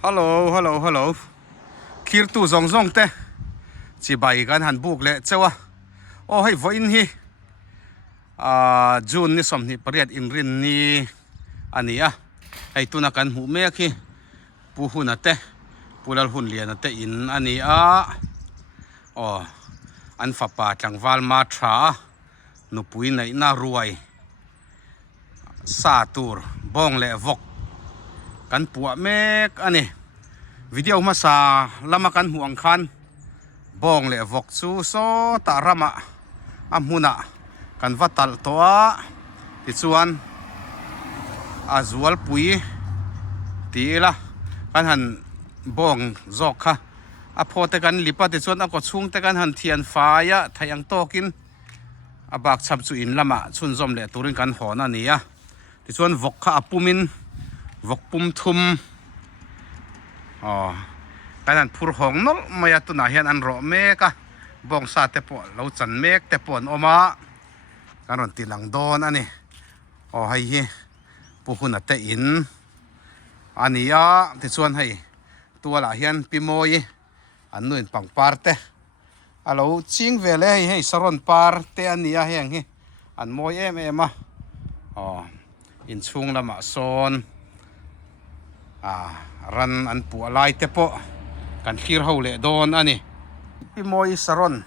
Hello, hello, hello. Khir tu zong zong te. Chi bai kan han buk le chewa. Oh hei vo in hi. June ni som ni pariat in rin ni ania. Hei tu na kan hu me khi. Pu hun ate. Pulal hun lian ate in ania. Oh. An fa pa tlang wal ma tha. Nu pui nei na ruai. Sa tur bong le vok. Kan puak mek ani video masa lama kan huang khan bong le vok chu so ta rama amhuna kan vatal toa ti chuan azual pui tila kan han bong zok kha a phote kan lipa ti chuan a ko chung te kan han thian faya thayang tokin abak chap chu in lama chun zom le turin kan hona nia ti chuan vok kha apumin vok pum thum kanan phur hong nol maya tu na hian an ro meka bong sa te po lo chan mek te pon oma karon tilang don ani hei hi pu hun ate in ania ti chuan hei tuala hian pimoi an nuin pangpar te alo ching vele hei saron par te ania heng hi an moi em em a in chung lama son ran an pu alai te po kan thlir ho le don ani pimoi saron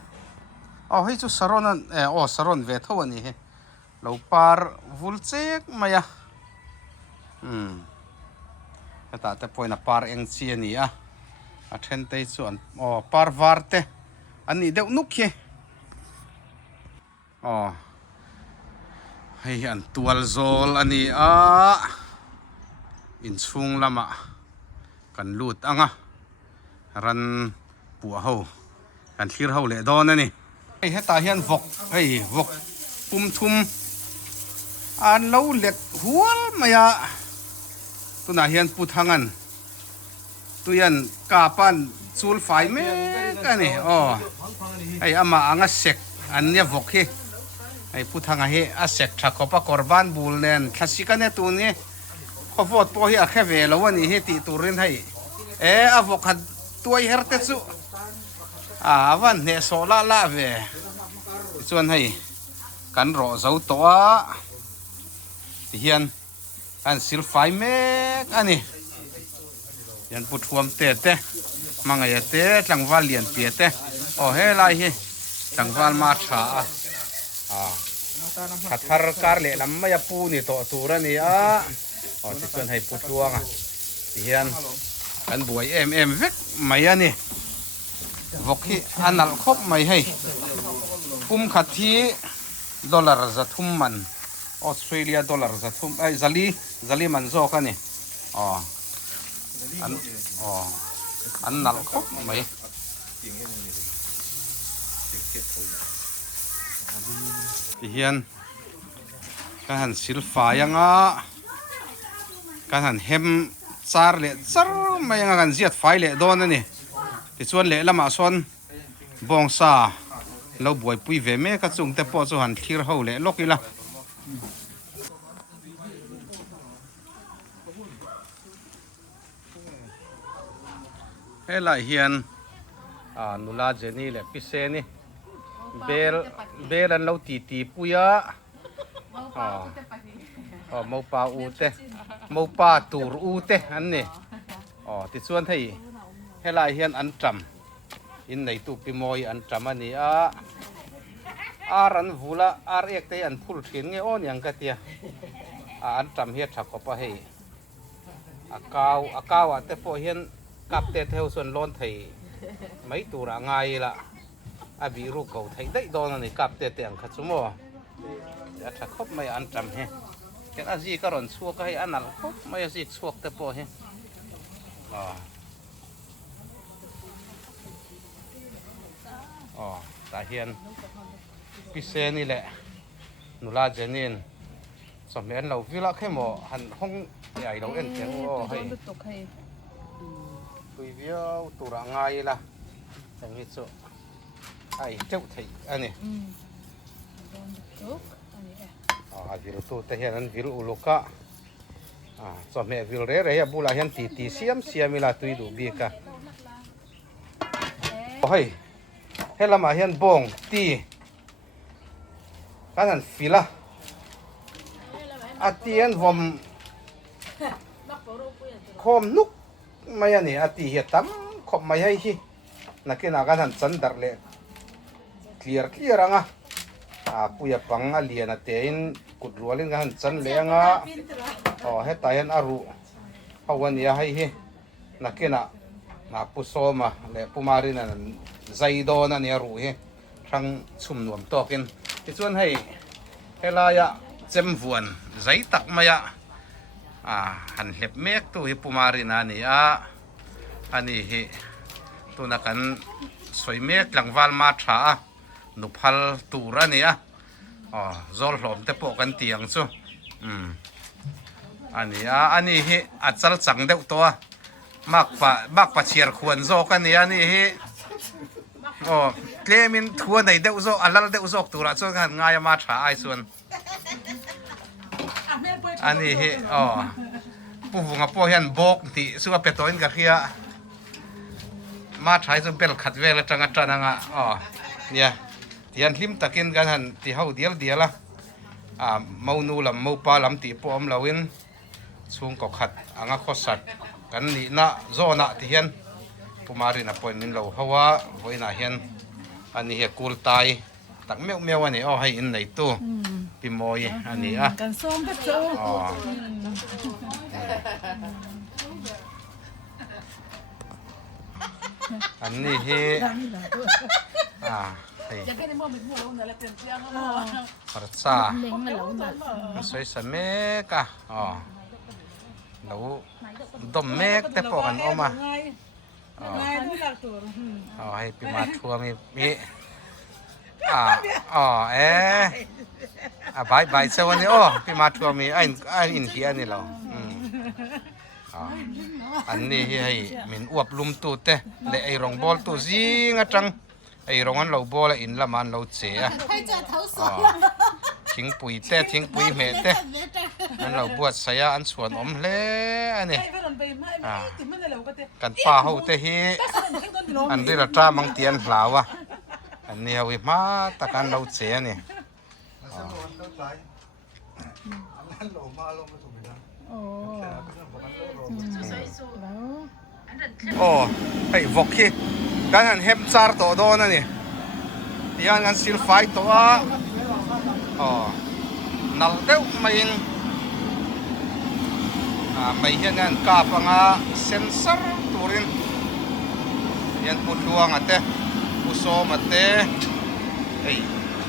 hei chu saron an saron ve tho ani he lo par vulchek maya ta te poina par eng chi ani a then te chu an par var te ani deuh nuk he hei an tual zol ani in chung lama kan lut anga ran pu ho kan thlir ho le don ani hei heta hian vok hei vok pum thum an lo let hual maya tuna hian puthangan tuyan kapan chul fai me kani hei ama anga sek an nia vok hi hei puthanga hi a sek thakopa korban bul nen thlasika ne tu ni khowot po hi a kheve lo ani hi ti turin hei avok hat tuai herte chu awan ne so la ve chuan hei kan ro zo to hian an sil fai mek ani yan puthuam te mangaya te tlangwal lian pia te he lai hi tlangwal ma tha khathar kar le lam maya pu ni to turani ti chuan hei puthuanga hian kan buai em vek mai ani vok hi anal khop mai hei pum khathi dollar za thum man Australia dollar za thum ai zali man zo ka ni an nal khop mai hian kan han silfa yanga kan han hem char le char mai nga kan ziat fai le don ani ti chuan le lama son bong sa lo buai pui ve me ka chung te po chu han thlir ho le lokila helai hian nula jeni le pise ni bel an lo ti puya mau pa u te mau pa tur u te an ni ti chuan hei helai hian an tram in nei tu pimoi an tram ani an vula ek te an phul thin nge on yang ka tia an tram hi thakopa hei akaw te po hian kap te theo son lon thei mai tura ngai la abi ru ko thei dai don ani kap te ang khachumo ya thakop mai an tram he ken aji karon chuak ka hei anal khop mai aji chuak te po he ta hian pise ni le nula jenin somen lo vila khemo han hong ai lo en teng hei tui viau tura ngai la teng hi chu ai teu thei ani viru tu te hian an viru uluka สอบเนี่ยวิลเร่เรียบุลาเห็นตีเสียมมีลาตุยดูบีกะเฮ้ยเฮ้ยละมาเห็นบงตีกันนั่นฟิละอาตีเห็นผมคมนุกไม่ยันนี่อาตีเห็ดตั้มคมไม่ให้ฮีนักกินอากันนั่นสันดาร์เล่เคลียร์อ่ะปุยปังอาเลียนเตียนกุดรัวลิงกันสันเลี้ยงเฮ้ตายเห็นอารุเอาวันนี้ให้ฮีนักกินปุโซมาเล่ปุมารินันใจโดนันเนี่ยรู้ฮีทั้งสุ่มนวมตัวกินที่ส่วนให้ลายะเจมวนใจตักมายะหันเล็บเมกตัวฮิปุมารินันนี่อันนี้ฮีตัวนักกันสวยเมกหลังวาลมาช้านุพัลตูระนี่จอลหลอมเตปกันเตียงซูอันนี้ฮีอัดจัลจังเด็กตัวมักปะเชียร์ควรโซกันนี่อันนี้ฮีเคลมินทัวในเด็กโซอัลลัลเด็กโซตัวละส่วนกันง่ายมาช้าไอส่วนอันนี้ฮีผู้ฟุงกับผู้เห็นโบกที่สุวเปตัวอินกับเฮียมาใช้ส่วนเป็นขัดเวลจังจังเนี่ยที่อันลิมตะกินกันหันที่เขาเดียวละเมานูลำเมาปลาลำตีปอมเราอินช่วงก็ขัดข้อสัตว์กันนี่นะโซนะที่เห็นผู้มารินะปอยมินเราเพราะว่าไว้น่าเห็นอันนี้เฮกูลตายตักเมียวอันนี้ให้อินในตู้ปิโมยอันนี้กันส้มก็โจอันนี้เฮจะเป็นมั่วเป็นมั่วแล้วเนี่ยเป็นเสียงปรัสซาสวยสเมกเราดมเมกแต่ปกันออกมาให้ปีมาทัวมีบายเซวันนี้ปีมาทัวมีไอ้อินเดียนี่เราอันนี้ให้มินอวบลุมตูเตะเลยไอ้รองบอลตูซิงจังไอ้รองอันเราบอลอินละมันเราเสียทิ้งปุ๋ยเตะทิ้งปุ๋ยเมเตะอันเราบวชเสียอันส่วนอมเล่อันนี้กันป้าเขาเตะฮีอันที่เราจ้ามังเตียนเปล่าวะอันนี้เอาไว้มาตะการเราเสียนี่ไอ้วอกกี้การหันเฮมซาร์ตัวโดนนี่ที่อันกันซิลไฟตัวนัลเดวไม่ยิงไม่เห็นกันกาฟังเซนเซอร์ตัวรินยันปุดดวงเตะปุโซมเตะไอ้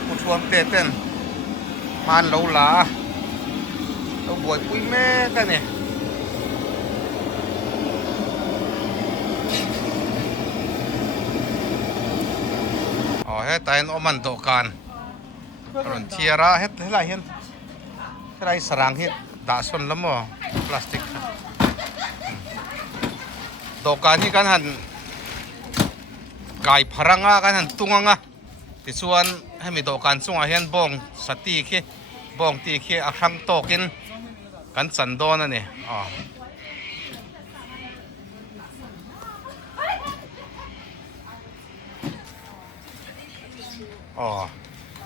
ปุดดวงเตะเต้นมันเหลาหลาเราบวชปุ้ยแม่กันเนี่ยเฮ้ยแต่เห็นอมันโตกันรอนเชียระเฮ้ยอะไรเห็นอะไรสร้างเห็ดดาส่วนละมั้งพลาสติกโตกันนี่กันหันไก่พรังกันหันตุงที่ส่วนให้มีโตกันส่งเห็นบงสติขี้บงตีขี้อักขังโตกินกันสันโดนนี่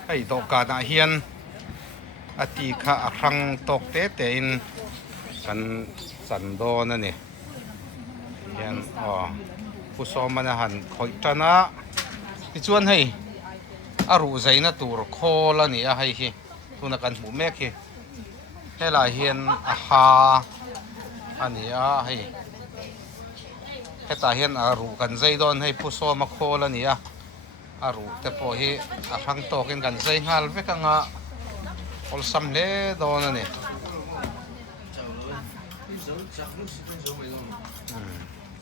ไอ้โตกานาเฮียนอติขะครั้งตกเตอินกันสันโดนั่นนี่เฮียนผู้สอมันหันคอยจนะที่ชวนให้อารุใจนะตัวโคละนี่ให้ฮีตัวนักการหมู่แม่ฮีให้ลาเฮียนฮาอันนี้ให้ตาเฮียนอารุกันใจโดนให้ผู้สอมาโคละนี่อารุแต่พอฮีฟังโตกินกันใจฮัลเวกังอลซัมเล่โดนนี่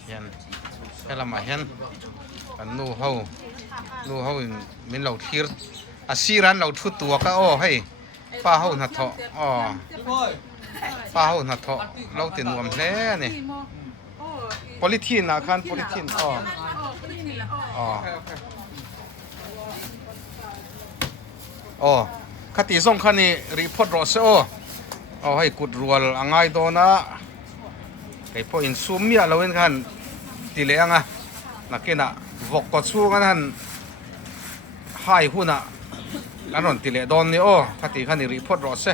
เห็นแค่ละมาเห็นกันนู่เฮามินเราทีร์ซีรันเราทุตัวก็ให้ป้าเฮาหน้าทอป้าเฮาหน้าทอเราติดนวมเล่นี่โพลิทีนนะคันโพลิทีนคติส่งคันนี้รีพอร์ตรอส เอาให้กุดรัวอ่างไงโดนะไอ้พออินซูมเนี่ยเราเห็นกันตีเลี้ยงอ่ะนักเก็ตอ่ะวกกดสู้กันนั่นให้หุ่นอ่ะแล้วนนตีเลี้ยโดนนี่โอ้ขัดตีขันนี่รีพอร์ตรอดเซ่